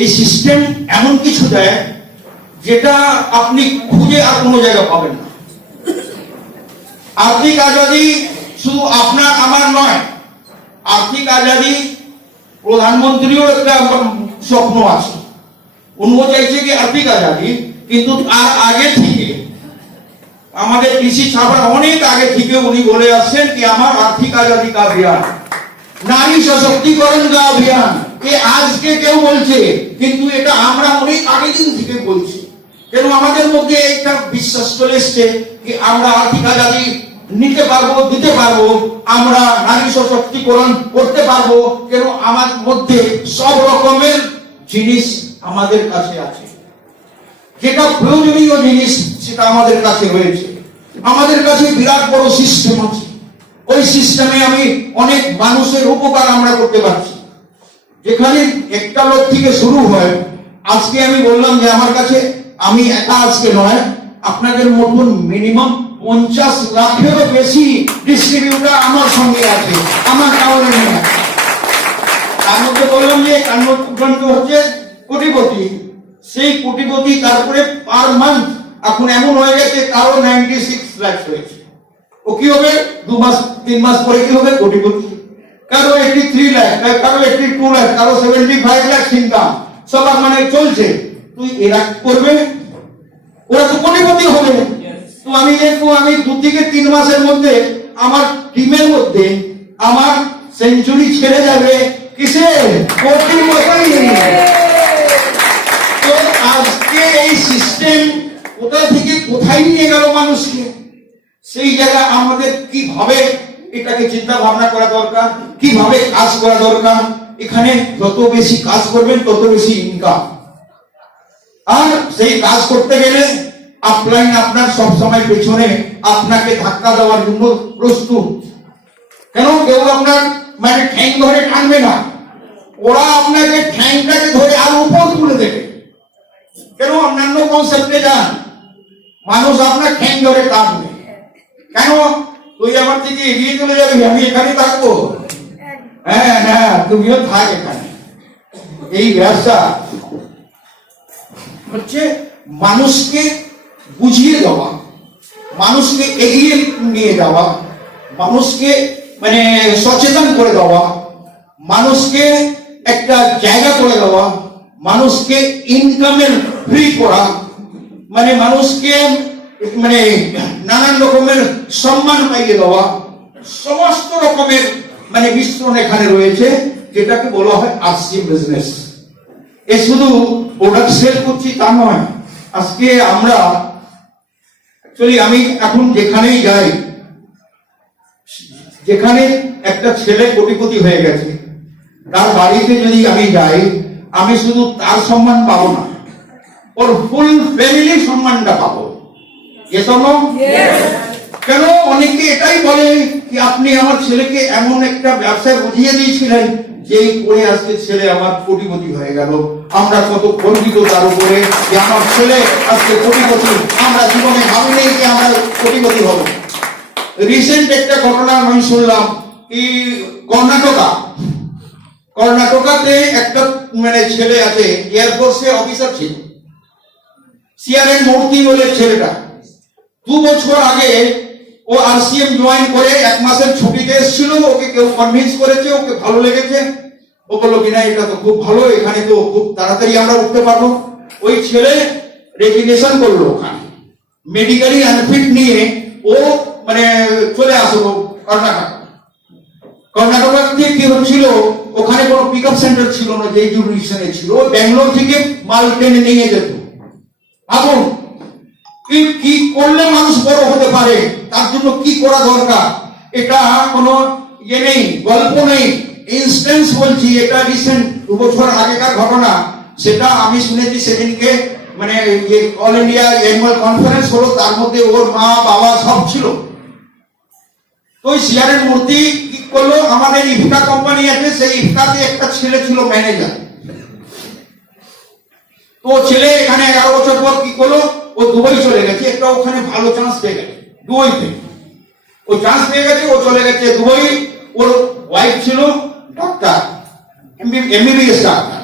এই সিস্টেম এমন কিছু দেয় যেটা আপনি খুঁজে আর কোনো জায়গায় পাবেন না। আর্থিক আজাদি শুধু আপনার আমার নয়, আর্থিক আজাদি প্রধানমন্ত্রীও একটা স্বপ্ন আছে, উনিও চাইছে কি আর্থিক আজাদি, কিন্তু তার আগে থেকে আমাদের কৃষি ছাড়া অনেক আগে থেকে উনি বলে আসছেন কি আমার আর্থিক আজাদি কা অভিযান, নারী সশক্তিকরণ কা অভিযান। আজকে কেউ বলছে, কিন্তু এটা আমরা অনেক আগে দিন থেকে বলছি। কেন আমাদের মধ্যে একটা বিশ্বাস চলে এসছে কি আমরা আর্থিক আজাদি নিতে পারবো, দিতে পারবো, আমরা নারী সশক্তিকরণ করতে পারবো। কেন আমার মধ্যে সব রকমের জিনিস আমাদের কাছে আছে, যেটা প্রয়োজনীয় জিনিস সেটা আমাদের কাছে রয়েছে। আমাদের কাছে বিরাট বড় সিস্টেম আছে, ওই সিস্টেমে আমি অনেক মানুষের উপকার আমরা করতে পারছি। যেখানে একটা লোক থেকে শুরু হয়, আজকে আমি বললাম যে আমার কাছে, আমি একা আজকে নয়, আপনাদের মতন মিনিমাম 50 লাখেরও বেশি ডিস্ট্রিবিউটার আমার সঙ্গে আছে, আমার কারণে নেই। তার মধ্যে বললাম যে হচ্ছে কোটিপতি, সেই কোটিপতি তারপরে পার মান্থ এখন এমন হয়ে গেছে কারো 96 লাখ হয়েছে। ও কি হবে 2 মাস 3 মাস পরে কি হবে কোটিপতি, কারো 83 লাখ, কারো 82 লাখ, কারো 75 লাখ ইনকাম, সবার মানে চলছে। তুই এরা করবে, ওরা তো কোটিপতি হবে। তো আমি দেখবো আমি 2 থেকে 3 মাসের মধ্যে আমার টিমের মধ্যে আমার সেঞ্চুরি ছেড়ে যাবে কিসে, কোটিপতি। তো আজকে এই সিস্টেম কোথা থেকে কোথায় নিয়ে গেল মানুষকে, সেই জায়গা আমাদের কিভাবে এটাকে চিন্তা ভাবনা করা দরকার, কিভাবে কাজ করা দরকার। এখানে যত বেশি কাজ করবেন তত বেশি ইনকাম, আর সেই কাজ করতে গেলে আপলাইন আপনার সব সময় পেছনে আপনাকে ধাক্কা দেওয়ার জন্য প্রস্তুত। কেন কেউ আপনার মানে ঠ্যাং ধরে টানবে না, ওরা আপনাকে ঠ্যাংটাকে ধরে আরো উপর তুলে দেবে। কেন অন্যান্য কনসেপ্টে যান, মানুষ আপনার ঠ্যাং ধরে টানবে। কেন তুই আমার থেকে এগিয়ে চলে যাবি, আমি এখানে থাকবো, হ্যাঁ হ্যাঁ তুমিও থাক এখানে। এই ব্যবসা হচ্ছে মানুষকে বুঝিয়ে দেওয়া, মানুষকে এগিয়ে নিয়ে যাওয়া, মানুষকে মানে সচেতন করে দেওয়া, মানুষকে একটা জায়গা করে দেওয়া, মানুষকে ইনকামের ফ্রি করা, মানে মানুষকে মানে নানান রকমের সম্মান পাইয়ে দেওয়া, সমস্ত রকমের মানে মিশ্রণ এখানে রয়েছে, যেটাকে বলা হয় আরসি বিজনেস। এ শুধু প্রোডাক্ট সেল করছি তা নয়। আজকে আমরা অ্যাকচুয়ালি আমি এখন যেখানেই যাই, যেখানে একটা ছেলে কোটিপতি হয়ে গেছে, তার বাড়িতে যদি আমি যাই, আমি শুধু তার সম্মান পাবো না, ওর ফুল ফ্যামিলির সম্মানটা পাবো। কেন অনেকে এটাই বলে কি আপনি আমার ছেলেকে এমন একটা ব্যবসায় বুঝিয়ে দিয়েছিলেন যেই করে আজকে ছেলে আমার কোটিপতি হয়ে গেল। আমরা কত গর্বিত তার উপরে যে আমার ছেলে আজকে কোটিপতি, আমরা জীবনে ভাবিনি যে আমরা কোটিপতি হব। রিসেন্ট একটা ঘটনা আমি শুনলাম কি কর্ণাটকাতে একটা মানে ছেলে আছে, এয়ারফোর্সে অফিসার ছিল, সিআরএন মূর্তি বলে ছেলেটা। 2 বছর আগে ও আরসিএম জয়েন করে 1 মাসের ছুটিতে এসেছিল, ওকে কেউ কনভিন্স করেছে, ওকে ভালো লেগেছে, ও বললো কিনা এটা তো খুব ভালো, এখানে তো খুব তাড়াতাড়ি আমরা উঠতে পারবো। ওই ছেলে রেজিগনেশন করলো, ওখানে মেডিকেলি আনফিট নিয়ে ও মানে চলে আসলো কর্ণাটকে। কি হচ্ছিল ওখানে কোনো পিক আপ সেন্টার ছিল না, যেই জুরিডিকশনে ছিল, ব্যাঙ্গালোর থেকে মাল টেনে নিয়ে যেত। ভাবুন কি করলে মানুষ বড় হতে পারে, তার জন্য কি করা দরকার। এটা কোনো ইয়ে নেই, গল্প নেই, ইনস্ট্যান্স বলছি। এটা রিসেন্ট 2 বছর আগেকার ঘটনা। সেটা আমি শুনেছি সেদিনকে, মানে অল ইন্ডিয়া অ্যানুয়াল কনফারেন্স হলো, তার মধ্যে ওর মা বাবা সব ছিল। তো ওই সিআরএন মূর্তি কি করলো, আমাদের ইফকা কোম্পানি আছে, সেই ইফকাতে একটা ছেলে ছিল ম্যানেজার। তো ছেলে এখানে 11 বছর পর কি করলো, ও দুবাই চলে গেছে, একটা ওখানে ভালো চান্স পেয়ে গেছে দুবাইতে। ও চান্স পেয়ে গেছে, ও চলে গেছে দুবাই। ওর ওয়াইফ ছিল ডাক্তার, এমবিবিএস ডাক্তার।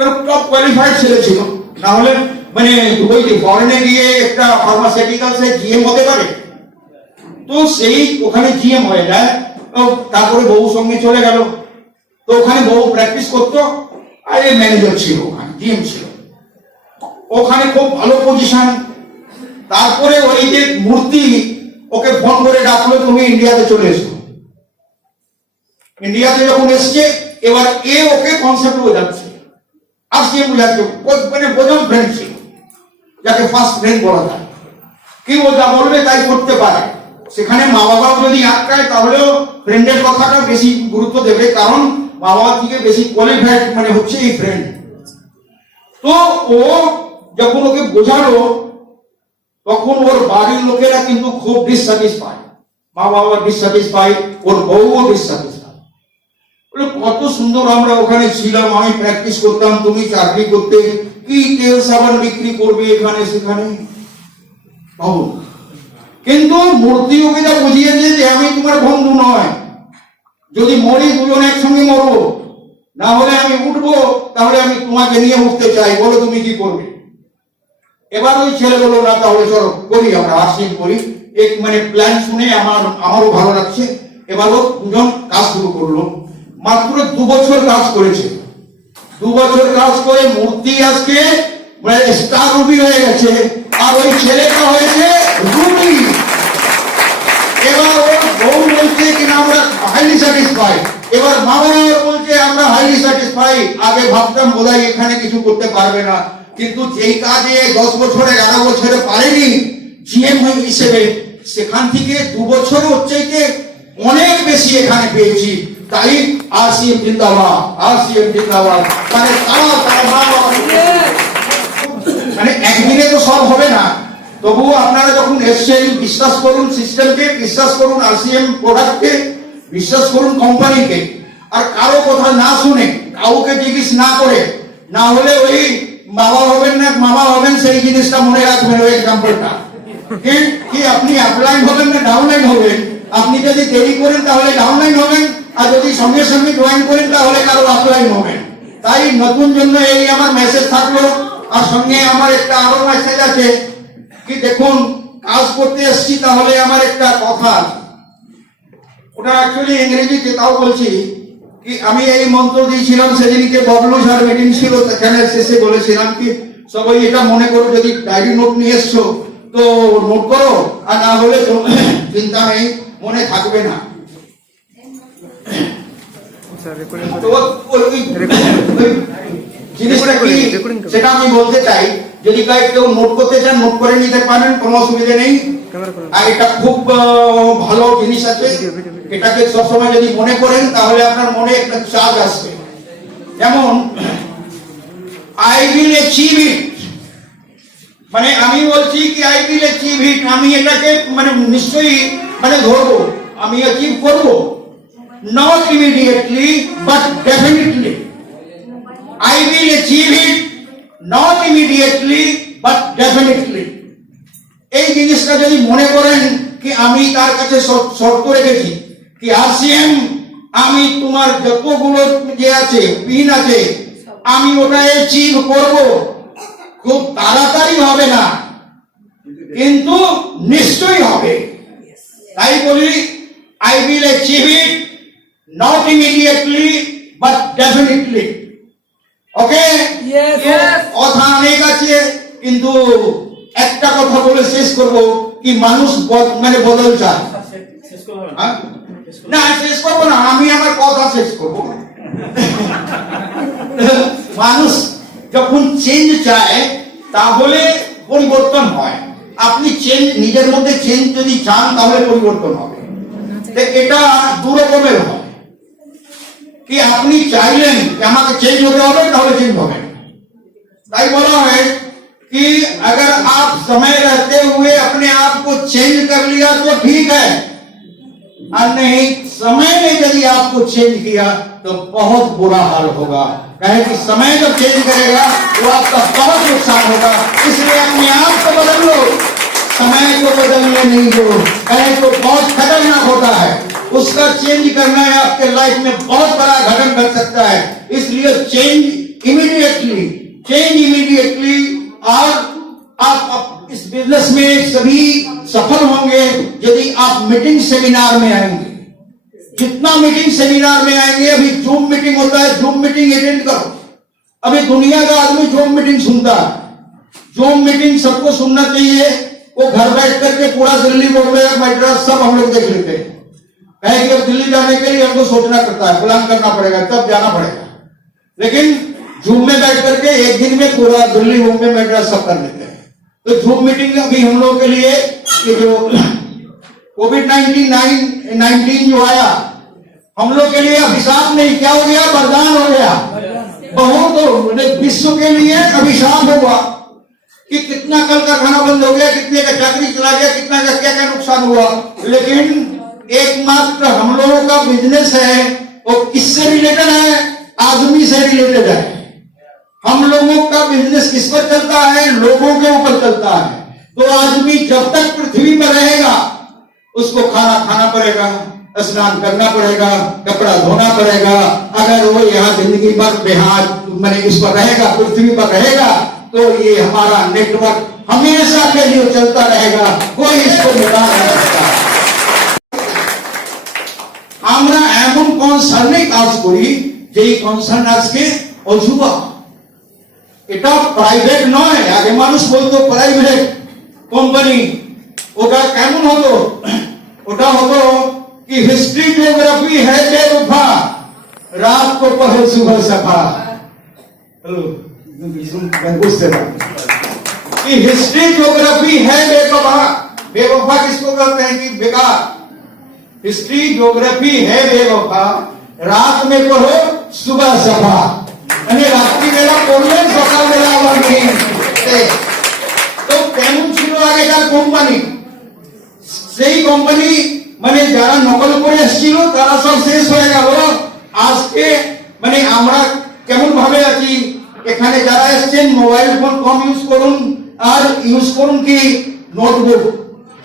কারণ টপ কোয়ালিফাইড ছেলে ছিল, না হলে মানে দুবাইতে ফরেনে গিয়ে একটা ফার্মাসিউটিক্যালসে জিএম হতে পারে। তো সেই ওখানে জিএম হয়ে যায়, তারপরে বউ সঙ্গে চলে গেল। তো ওখানে বউ প্র্যাকটিস করতো, আর এই ম্যানেজার ছিল ওখানে, জিএম ছিল ওখানে, খুব ভালো পজিশন। তারপরে ওই যে মূর্তি ওকে ফোন করে ডাকলো, তুমি ইন্ডিয়াতে চলে এসো। ইন্ডিয়াতে যখন এসছে, এবার এ ওকে কনসেপ্ট বোঝাচ্ছে, আর সে বোঝাচ্ছে, মানে বোঝাম ফ্রেন্ড ছিল, যাকে ফার্স্ট ফ্রেন্ড বলা যায়, কি ও যা বলবে তাই করতে পারে। সেখানে মা বাবাও যদি আটকায়, তাহলেও ফ্রেন্ডের কথাটা বেশি গুরুত্ব দেবে, কারণ মা বাবা থেকে বেশি কোয়ালিফাইড মানে হচ্ছে এই ফ্রেন্ড। তো ও যখন ওকে বোঝালো, তখন ওর বাড়ির লোকেরা কিন্তু খুব ডিসস্যাটিসফাই, মা বাবা ডিসস্যাটিসফাই, ওর বউও ডিসস্যাটিসফাই। বলে কত সুন্দর আমরা ওখানে ছিলাম, আমি প্র্যাকটিস করতাম, তুমি চাকরি করতে, কি তেল সাবান বিক্রি করবে এখানে সেখানে। ভাবুন, কিন্তু মূর্তি ওকে যা বুঝিয়েছে যে আমি তোমার বন্ধু নয়, যদি মরি দুজন একসঙ্গে মরবো, না হলে আমি উঠবো, তাহলে আমি তোমাকে নিয়ে উঠতে চাই, বলো তুমি কি করবে। এবার ওই ছেলে বললো, না তাহলে চলো করি, আমরা আর্সিং করি। এক মানে প্ল্যান শুনে আমারও ভালো লাগছে। এবার ও দুজন কাজ শুরু করলো, মাত্র 2 বছর কাজ করেছে। 2 বছর কাজ করে মূর্তি আজকে মানে স্টার রুবি হয়ে গেছে, আর ওই ছেলেটা হয়েছে রুবি। এবার ওর বউ বলছে কিনা আমরা হাইলি স্যাটিসফাই, এবার মা বাবা বলছে আমরা হাইলি স্যাটিসফাই। আগে ভাবতাম বোধহয় এখানে কিছু করতে পারবে না, কিন্তু যেই কাজে 10 বছরে 11 বছরে পারেনি জিএম হিসেবে, সেখান থেকে 2 বছর হচ্ছে অনেক বেশি এখানে পেয়েছি। তাই আরসিএম জিন্দাবাদ, আরসিএম জিন্দাবাদ। মানে তারা মা বাবা, মানে একদিনে তো সব হবে না, তবুও আপনারা যখন এসছেন, বিশ্বাস করুন সিস্টেমকে, বিশ্বাস করুন আরসিএম প্রোডাক্টকে, বিশ্বাস করুন কোম্পানিকে, আর কারো কথা না শুনে, কাউকে জিজ্ঞেস না করে, না হলে ওই বাবা হবেন না মামা হবেন, সেই জিনিসটা মনে রাখবেন। ওই এক্সাম্পলটা কি আপনি আপলাইন হবেন না ডাউনলাইন হবেন। আপনি যদি দেরি করেন তাহলে ডাউনলাইন হবেন, আর যদি সঙ্গে সঙ্গে জয়েন করেন তাহলে কারো আপলাইন হবেন। তাই নতুন জন্য এই আমার মেসেজ থাকলো। আর সঙ্গে আমার একটা আরো মেসেজ আছে, কি দেখুন কাজ করতে এসছি, তাহলে আমার একটা কথা, ওটা অ্যাকচুয়ালি ইংরেজিতে, তাও বলছি কি আমি এই মন্ত্র দিয়েছিলাম সেদিনকে, ববলু স্যার মিটিং ছিল, সেখানে শেষে বলেছিলাম কি সবাই এটা মনে করো, যদি ডায়েরি নোট নিয়ে এসছো তো নোট করো, আর না হলে তো চিন্তা নেই, মনে থাকবে না। জিনিসটা কি সেটা আমি বলতে চাই, যদি কেউ নোট করতে চান নোট করে নিতে পারেন, কোনো অসুবিধা নেই। আর এটা খুব ভালো জিনিস আছে, এটাকে সবসময় যদি মনে করেন তাহলে আপনার মনে একটা চার্জ আসবে। যেমন আই উইল অ্যাচিভ ইট, মানে আমি বলছি কি আই উইল অ্যাচিভ ইট, আমি এটাকে মানে নিশ্চয়ই মানে ধরবো, আমি অ্যাচিভ করবো, not immediately but definitely. I will achieve it not immediately but definitely। এই জিনিসটা যদি মনে করেন কি আমি তার কাছে শর্ত রেখেছি কি আরসিএম, আমি তোমার যতগুলো যে আছে পিন আছে আমি ওটা অ্যাচিভ করব। খুব তাড়াতাড়ি হবে না, কিন্তু নিশ্চয়ই হবে। তাই বলি I will achieve it not immediately but definitely। ওকে, কথা অনেক আছে, কিন্তু একটা কথা বলে শেষ করব কি মানুষ মানে বদল চায় না, শেষ করবো না, আমি আমার কথা শেষ করব। মানুষ যখন চেঞ্জ চায় তাহলে পরিবর্তন হয়। আপনি চেঞ্জ নিজের মধ্যে চেঞ্জ যদি চান তাহলে পরিবর্তন হবে। এটা দু রকমের হয়, कि अपनी चाइलें कि चेंज होते हो तो चेंज हो गए। ताई बोला है कि अगर आप समय रहते हुए अपने आप को चेंज कर लिया तो ठीक है, और नहीं समय ने यदि आपको चेंज किया तो बहुत बुरा हाल होगा। कहे कि समय जब चेंज करेगा तो आपका बहुत नुकसान होगा। इसलिए अपने आप को बदल लो, समय को बदलने नहीं दो। कहे तो बहुत खतरनाक होता है, उसका चेंज करना है आपके लाइफ में बहुत बड़ा घटन कर सकता है। इसलिए चेंज इमीडिएटली, चेंज इमीडिएटली, और आप इस बिजनेस में सभी सफल होंगे यदि आप मीटिंग सेमिनार में आएंगे। जितना मीटिंग सेमिनार में आएंगे, अभी जूम मीटिंग होता है, जूम मीटिंग अटेंड करो। अभी दुनिया का आदमी जूम मीटिंग सुनता है। जूम मीटिंग सबको सुनना चाहिए। वो घर बैठ करके पूरा दिल्ली, बॉम्बे, मद्रास सब हम लोग देख लेते हैं। कहे कि अब दिल्ली जाने के लिए हमको सोचना पड़ता है, प्लान करना पड़ेगा, तब जाना पड़ेगा। लेकिन जूम में बैठ करके एक दिन में पूरा दिल्ली, बॉम्बे, मद्रास सब कर लेते हैं। तो जूम मीटिंग अभी हम लोगों के लिए ये जो कोविड-19 जो आया, हम लोग के लिए अभिशाप नहीं, क्या हो गया? वरदान हो गया। बहुत विश्व के लिए अभिशाप हुआ कि कितना कल का खाना बंद हो गया, कितने का चाकरी चला गया, कितना का क्या क्या नुकसान हुआ। लेकिन एकमात्र हम लोगों का बिजनेस है, वो किससे रिलेटेड है? आदमी से रिलेटेड है। हम लोगों का बिजनेस किस पर चलता है? लोगों के ऊपर चलता है। तो आदमी जब तक पृथ्वी पर रहेगा, उसको खाना खाना पड़ेगा, स्नान करना पड़ेगा, कपड़ा धोना पड़ेगा। अगर वो यहाँ जिंदगी भर मैंने इस पर रहेगा, पृथ्वी पर रहेगा, तो ये हमारा नेटवर्क हमेशा के लिए चलता रहेगा, कोई इसको मिटा नहीं सकता। আমরা এমন কনসার্নে কাজ করি যেই কনসার্ন আজকে অযুবা। এটা প্রাইভেট নয়। আগে মানুষ বলতো প্রাইভেট কোম্পানি। ওটা কেমন হতো? ওটা হতো कि हिस्ट्री ज्योग्राफी है बेवफा, रात को पढ़ो सुबह सफा। हेलो, कि हिस्ट्री ज्योग्राफी है बेवफा। बेवफा किसको कहते हैं? कि बेकार। हिस्ट्री ज्योग्राफी है बेवफा, रात में पढ़ो सुबह सफा। यानी रात्रि बेला पढ़लेन, सकाल बेला आবার নেই। তো কেমন ছিল আগেকার কোম্পানি? সেই কোম্পানি মানে যারা নকল করে এসেছিল তারা সব শেষ হয়ে গেল। আজকে মানে আমরা কেমন ভাবে আছি? এখানে যারা এসেছেন মোবাইল ফোন কম ইউজ করুন, আর ইউজ করুন কি নোটবুক।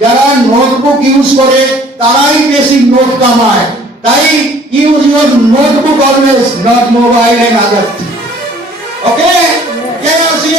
যারা নোটবুক ইউজ করে তারাই বেশি নোট কামায়। তাই use your notebook always, not mobile and other. Okay, জয় শ্রী